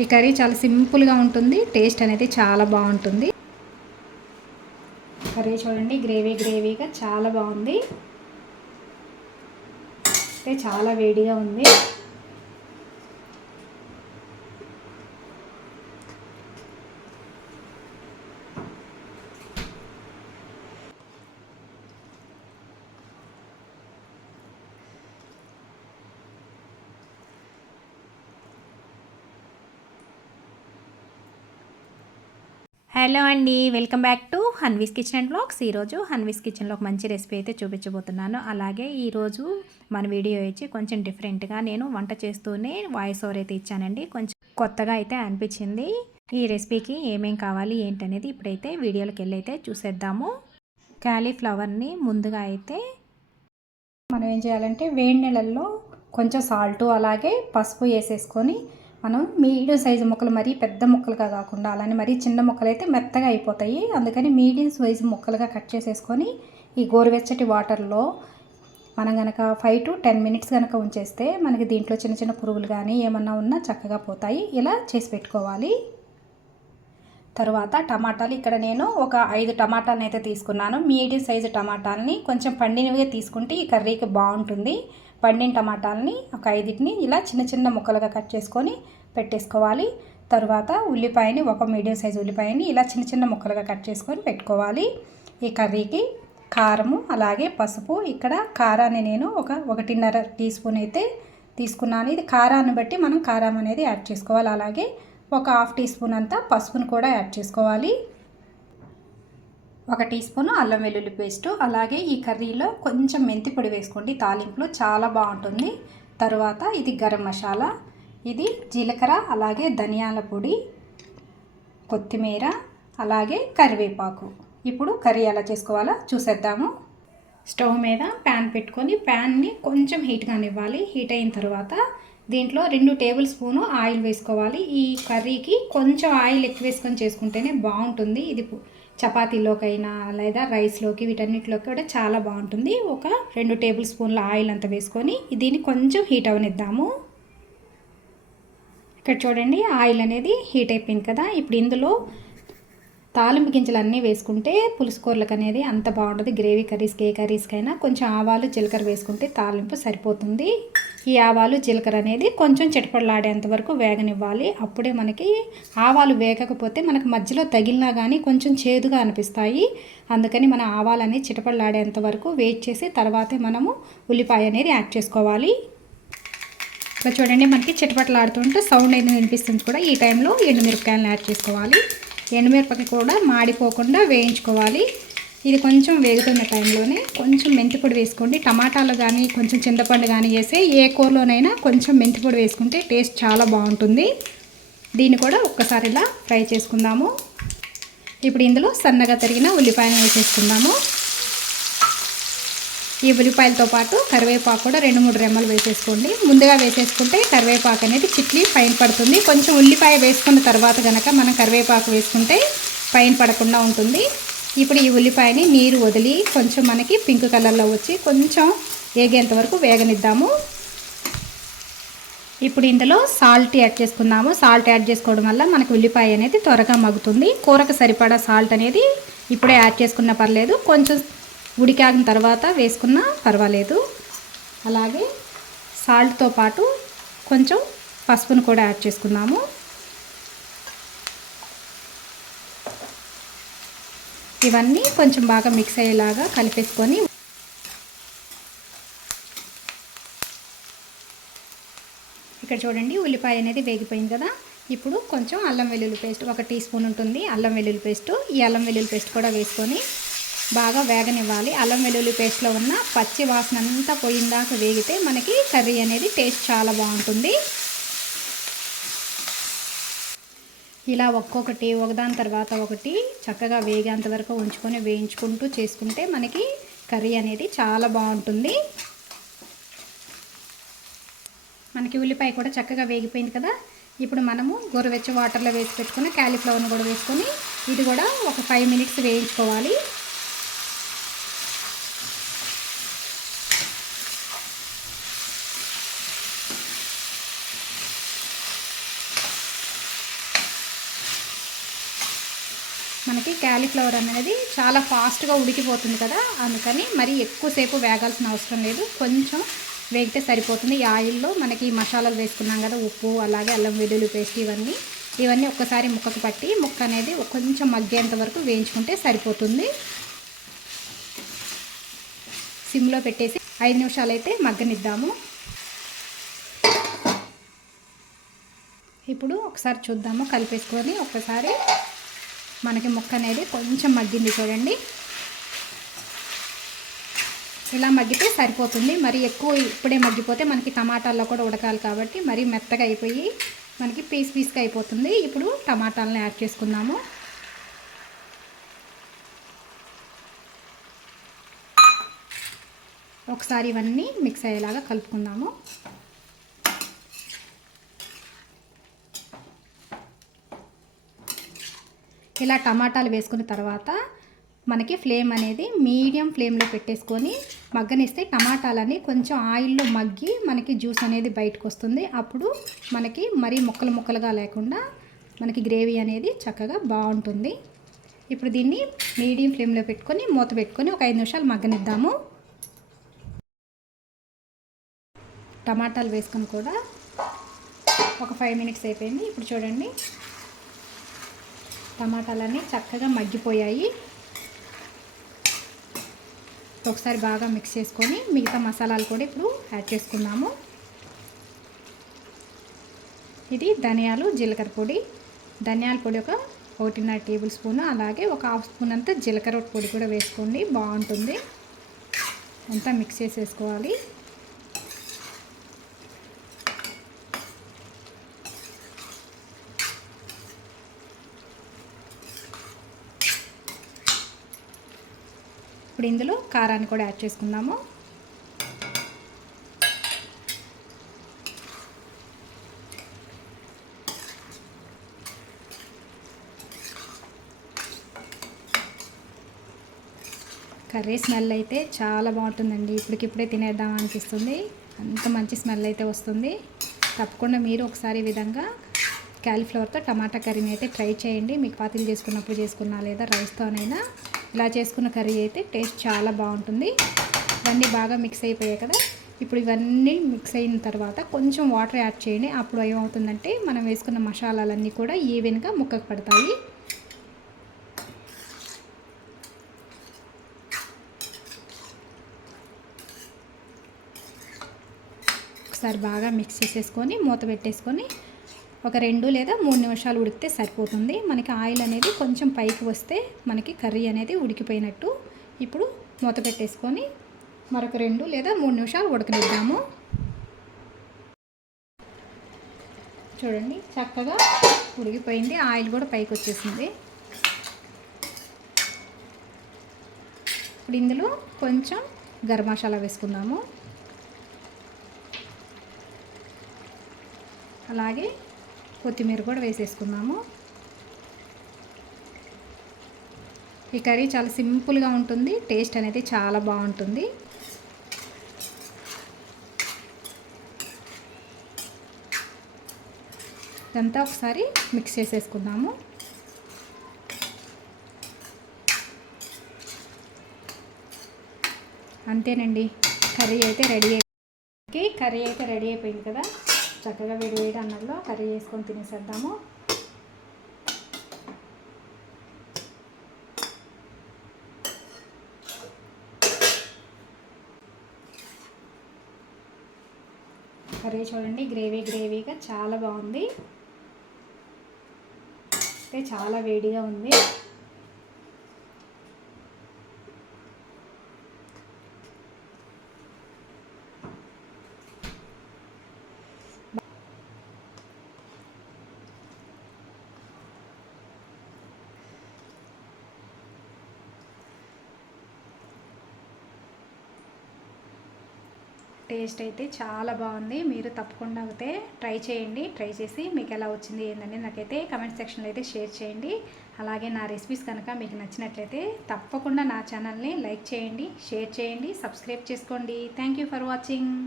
ఈ కర్రీ చాలా సింపుల్గా ఉంటుంది. టేస్ట్ అనేది చాలా బాగుంటుంది. కర్రీ చూడండి గ్రేవీ గ్రేవీగా చాలా బాగుంది. అయితే చాలా వేడిగా ఉంది. హలో అండి welcome back to Hanvi's kitchen and blogs. ఈరోజు హన్వీస్ కిచెన్లో ఒక మంచి రెసిపీ అయితే చూపించబోతున్నాను. అలాగే ఈరోజు మన వీడియో ఇచ్చి కొంచెం డిఫరెంట్గా నేను వంట చేస్తూనే వాయిస్ ఓవర్ అయితే ఇచ్చానండి. కొంచెం కొత్తగా అయితే అనిపించింది. ఈ రెసిపీకి ఏమేం కావాలి ఏంటనేది ఇప్పుడైతే వీడియోలోకి వెళ్ళి అయితే చూసేద్దాము. క్యాలీఫ్లవర్ని ముందుగా అయితే మనం ఏం చేయాలంటే వేడి నెలల్లో కొంచెం సాల్టు అలాగే పసుపు వేసేసుకొని మనం మీడియం సైజు ముక్కలు మరీ పెద్ద ముక్కలుగా కాకుండా అలానే మరీ చిన్న ముక్కలు అయితే మెత్తగా అయిపోతాయి. అందుకని మీడియం సైజు ముక్కలుగా కట్ చేసేసుకొని ఈ గోరువెచ్చటి వాటర్లో మనం కనుక ఫైవ్ టు టెన్ మినిట్స్ కనుక ఉంచేస్తే మనకి దీంట్లో చిన్న చిన్న పురుగులు కానీ ఏమన్నా ఉన్నా చక్కగా పోతాయి. ఇలా చేసి పెట్టుకోవాలి. తర్వాత టమాటాలు ఇక్కడ నేను ఒక ఐదు టమాటాలను అయితే తీసుకున్నాను. మీడియం సైజు టమాటాలని కొంచెం పండినవిగా తీసుకుంటే ఈ కర్రీకి బాగుంటుంది. పండిన టమాటాలని ఒక ఐదుటిని ఇలా చిన్న చిన్న ముక్కలుగా కట్ చేసుకొని పెట్టేసుకోవాలి. తర్వాత ఉల్లిపాయని ఒక మీడియం సైజు ఉల్లిపాయని ఇలా చిన్న చిన్న ముక్కలుగా కట్ చేసుకొని పెట్టుకోవాలి. ఈ కర్రీకి కారము అలాగే పసుపు ఇక్కడ కారాన్ని నేను ఒక ఒకటిన్నర టీ స్పూన్ అయితే తీసుకున్నాను. ఇది కారాన్ని బట్టి మనం కారం అనేది యాడ్ చేసుకోవాలి. అలాగే ఒక హాఫ్ టీ స్పూన్ అంతా పసుపును కూడా యాడ్ చేసుకోవాలి. ఒక టీ స్పూన్ అల్లం వెల్లుల్లి పేస్ట్ అలాగే ఈ కర్రీలో కొంచెం మెంతి పొడి వేసుకోండి. తాలింపులో చాలా బాగుంటుంది. తర్వాత ఇది గరం మసాలా ఇది జీలకర్ర అలాగే ధనియాల పొడి కొత్తిమీర అలాగే కరివేపాకు. ఇప్పుడు కర్రీ ఎలా చేసుకోవాలో చూసేద్దాము. స్టవ్ మీద ప్యాన్ పెట్టుకొని ప్యాన్ని కొంచెం హీట్ కానివ్వాలి. హీట్ అయిన తర్వాత దీంట్లో రెండు టేబుల్ స్పూను ఆయిల్ వేసుకోవాలి. ఈ కర్రీకి కొంచెం ఆయిల్ ఎక్కువ వేసుకొని చేసుకుంటేనే బాగుంటుంది. ఇది చపాతీలోకైనా లేదా రైస్లోకి వీటన్నిటిలోకి కూడా చాలా బాగుంటుంది. ఒక రెండు టేబుల్ స్పూన్ల ఆయిల్ అంతా వేసుకొని దీన్ని కొంచెం హీట్ అవనిద్దాము. ఇక్కడ చూడండి ఆయిల్ అనేది హీట్ అయిపోయింది కదా. ఇప్పుడు ఇందులో తాలింపు గింజలు అన్నీ వేసుకుంటే పులుసు కూరలకు అనేది అంత బాగుంటుంది గ్రేవీ కర్రీస్కి ఏ కర్రీస్కైనా కొంచెం ఆవాలు జీలకర్ర వేసుకుంటే తాలింపు సరిపోతుంది. ఈ ఆవాలు జీలకర్ర అనేది కొంచెం చిటపడలాడేంత వరకు వేగనివ్వాలి. అప్పుడే మనకి ఆవాలు వేగకపోతే మనకు మధ్యలో తగిలినా కానీ కొంచెం చేదుగా అనిపిస్తాయి. అందుకని మన ఆవాలు అనేది చిటపడలాడేంత వరకు వెయిట్ చేసి తర్వాతే మనము ఉల్లిపాయ అనేది యాడ్ చేసుకోవాలి. ఇక్కడ చూడండి మనకి చిటపటలాడుతుంటే సౌండ్ అనేది వినిపిస్తుంది కూడా. ఈ టైంలో ఎండుమిరపకాయలను యాడ్ చేసుకోవాలి. ఎండుమిరపకాయ కూడా మాడిపోకుండా వేయించుకోవాలి. ఇది కొంచెం వేగుతున్న టైంలోనే కొంచెం మెంతిపొడి వేసుకోండి. టమాటాలు కానీ కొంచెం చింతపండు కానీ వేసి ఏ కూరలోనైనా కొంచెం మెంతిపొడి వేసుకుంటే టేస్ట్ చాలా బాగుంటుంది. దీన్ని కూడా ఒక్కసారి ఇలా ఫ్రై చేసుకుందాము. ఇప్పుడు ఇందులో సన్నగా తరిగిన ఉల్లిపాయను వేసేసుకుందాము. ఈ ఉల్లిపాయలతో పాటు కరివేపాకు కూడా రెండు మూడు రెమ్మలు వేసేసుకోండి. ముందుగా వేసేసుకుంటే కరివేపాకు అనేది చిట్లీ పైన పడుతుంది. కొంచెం ఉల్లిపాయ వేసుకున్న తర్వాత కనుక మనం కరివేపాకు వేసుకుంటే పైన పడకుండా ఉంటుంది. ఇప్పుడు ఈ ఉల్లిపాయని నీరు వదిలి కొంచెం మనకి పింక్ కలర్లో వచ్చి కొంచెం వేగేంత వరకు వేగనిద్దాము. ఇప్పుడు ఇందులో సాల్ట్ యాడ్ చేసుకుందాము సాల్ట్ యాడ్ చేసుకోవడం వల్ల మనకు ఉల్లిపాయ అనేది త్వరగా మగ్గుతుంది. కూరకు సరిపడా సాల్ట్ అనేది ఇప్పుడే యాడ్ చేసుకున్న పర్లేదు. కొంచెం ఉడికాగిన తర్వాత వేసుకున్నా పర్వాలేదు. అలాగే సాల్ట్తో పాటు కొంచెం పసుపును కూడా యాడ్ చేసుకున్నాము. ఇవన్నీ కొంచెం బాగా మిక్స్ అయ్యేలాగా కలిపేసుకొని ఇక్కడ చూడండి ఉల్లిపాయ అనేది వేగిపోయింది కదా. ఇప్పుడు కొంచెం అల్లం వెల్లుల్లి పేస్ట్ ఒక టీ స్పూన్ ఉంటుంది. అల్లం వెల్లుల్లి పేస్ట్ ఈ అల్లం వెల్లుల్లి పేస్ట్ కూడా వేసుకొని బాగా వేగనివ్వాలి. అల్లం వెల్లుల్లి పేస్ట్లో ఉన్న పచ్చి వాసన అంతా పోయిందాక వేగితే మనకి కర్రీ అనేది టేస్ట్ చాలా బాగుంటుంది. ఇలా ఒక్కొక్కటి ఒకదాని తర్వాత ఒకటి చక్కగా వేగేంత వరకు ఉంచుకొని వేయించుకుంటూ చేసుకుంటే మనకి కర్రీ అనేది చాలా బాగుంటుంది. మనకి ఉల్లిపాయ కూడా చక్కగా వేగిపోయింది కదా? ఇప్పుడు మనము గోరువెచ్చ వాటర్లో వేసి పెట్టుకుని క్యాలీఫ్లవర్ని కూడా వేసుకొని ఇది కూడా ఒక ఫైవ్ మినిట్స్ వేయించుకోవాలి. మనకి క్యాలీఫ్లవర్ అనేది చాలా ఫాస్ట్గా ఉడికిపోతుంది కదా అందుకని మరి ఎక్కువసేపు వేగాల్సిన అవసరం లేదు. కొంచెం వేగితే సరిపోతుంది. ఈ ఆయిల్లో మనకి మసాలాలు వేసుకున్నాం కదా ఉప్పు అలాగే అల్లం వెల్లుల్లి పేస్ట్ ఇవన్నీ. ఇవన్నీ ఒక్కసారి ముక్కకు పట్టి ముక్క అనేది కొంచెం మగ్గేంత వరకు వేయించుకుంటే సరిపోతుంది. సిమ్లో పెట్టేసి ఐదు నిమిషాలు అయితే మగ్గనిద్దాము. ఇప్పుడు ఒకసారి చూద్దాము కలిపేసుకొని ఒకసారి మనకి ముక్క అనేది కొంచెం మగ్గింది చూడండి. ఇలా మగ్గితే సరిపోతుంది. మరి ఎక్కువ ఇప్పుడే మగ్గిపోతే మనకి టమాటాల్లో కూడా ఉడకాలి కాబట్టి మరీ మెత్తగా అయిపోయి మనకి పీస్ పీస్గా అయిపోతుంది. ఇప్పుడు టమాటాలను యాడ్ చేసుకుందాము. ఒకసారి ఇవన్నీ మిక్స్ అయ్యేలాగా కలుపుకుందాము. ఇలా టమాటాలు వేసుకున్న తర్వాత మనకి ఫ్లేమ్ అనేది మీడియం ఫ్లేమ్లో పెట్టేసుకొని మగ్గనిస్తే టమాటాలని కొంచెం ఆయిల్లో మగ్గి మనకి జ్యూస్ అనేది బయటకు వస్తుంది. అప్పుడు మనకి మరీ ముక్కలు ముక్కలుగా లేకుండా మనకి గ్రేవీ అనేది చక్కగా బాగుంటుంది. ఇప్పుడు దీన్ని మీడియం ఫ్లేమ్లో పెట్టుకొని మూత పెట్టుకొని ఒక ఐదు నిమిషాలు మగ్గనిద్దాము. టమాటాలు వేసుకొని కూడా ఒక ఫైవ్ మినిట్స్ అయిపోయింది. ఇప్పుడు చూడండి. టమాటాలన్నీ చక్కగా మగ్గిపోయాయి. ఒకసారి బాగా మిక్స్ చేసుకొని మిగతా మసాలాలు కూడా ఇప్పుడు యాడ్ చేసుకుందాము ఇది ధనియాలు జీలకర్ర పొడి. ధనియాల పొడి ఒక ఒకటిన్నర టేబుల్ స్పూన్ అలాగే ఒక హాఫ్ స్పూన్ అంతా జీలకర్ర పొడి కూడా వేసుకోండి బాగుంటుంది. అంతా మిక్స్ చేసేసుకోవాలి. ఇప్పుడు ఇందులో కారాన్ని కూడా యాడ్ చేసుకుందాము. కర్రీ స్మెల్ అయితే చాలా బాగుంటుందండి. ఇప్పటికిప్పుడే తినేద్దాం అనిపిస్తుంది. అంత మంచి స్మెల్ అయితే వస్తుంది. తప్పకుండా మీరు ఒకసారి విధంగా క్యాలీఫ్లవర్తో టమాటా కర్రీని అయితే ట్రై చేయండి. మీకు పాతిలు చేసుకున్నప్పుడు చేసుకున్నా లేదా రైస్తోనైనా ఇలా చేసుకున్న కర్రీ అయితే టేస్ట్ చాలా బాగుంటుంది. ఇవన్నీ బాగా మిక్స్ అయిపోయాయి కదా. ఇప్పుడు ఇవన్నీ మిక్స్ అయిన తర్వాత కొంచెం వాటర్ యాడ్ చేయండి. అప్పుడు ఏమవుతుందంటే మనం వేసుకున్న మసాలాలన్నీ కూడా ఈవెన్గా ముక్కకు పడతాయి. ఒకసారి బాగా మిక్స్ చేసేసుకొని మూత పెట్టేసుకొని ఒక రెండు లేదా మూడు నిమిషాలు ఉడికితే సరిపోతుంది. మనకి ఆయిల్ అనేది కొంచెం పైకి వస్తే మనకి కర్రీ అనేది ఉడికిపోయినట్టు ఇప్పుడు మూత పెట్టేసుకొని మరొక రెండు లేదా మూడు నిమిషాలు ఉడకనిద్దాము. చూడండి చక్కగా ఉడికిపోయింది. ఆయిల్ కూడా పైకి వచ్చేసింది. ఇప్పుడు ఇందులో కొంచెం గరం మసాలా వేసుకుందాము. అలాగే కొత్తిమీర కూడా వేసేసుకున్నాము ఈ కర్రీ చాలా సింపుల్గా ఉంటుంది. టేస్ట్ అనేది చాలా బాగుంటుంది. ఇదంతా ఒకసారి మిక్స్ చేసేసుకుందాము. అంతేనండి. కర్రీ అయితే రెడీ అయిపోయింది కర్రీ అయితే రెడీ అయిపోయింది కదా? చక్కగా వేడి వేడి అన్నంలో కర్రీ చేసుకొని తినేసేద్దాము. కర్రీ చూడండి గ్రేవీ గ్రేవీగా చాలా బాగుంది. అంటే చాలా వేడిగా ఉంది. టేస్ట్ అయితే చాలా బాగుంది. మీరు తప్పకుండా అయితే ట్రై చేయండి. ట్రై చేసి మీకు ఎలా వచ్చింది ఏంటని నాకైతే కమెంట్ సెక్షన్లో అయితే షేర్ చేయండి. అలాగే నా రెసిపీస్ కనుక మీకు నచ్చినట్లయితే తప్పకుండా నా ఛానల్ని లైక్ చేయండి షేర్ చేయండి సబ్స్క్రైబ్ చేసుకోండి. Thank for watching.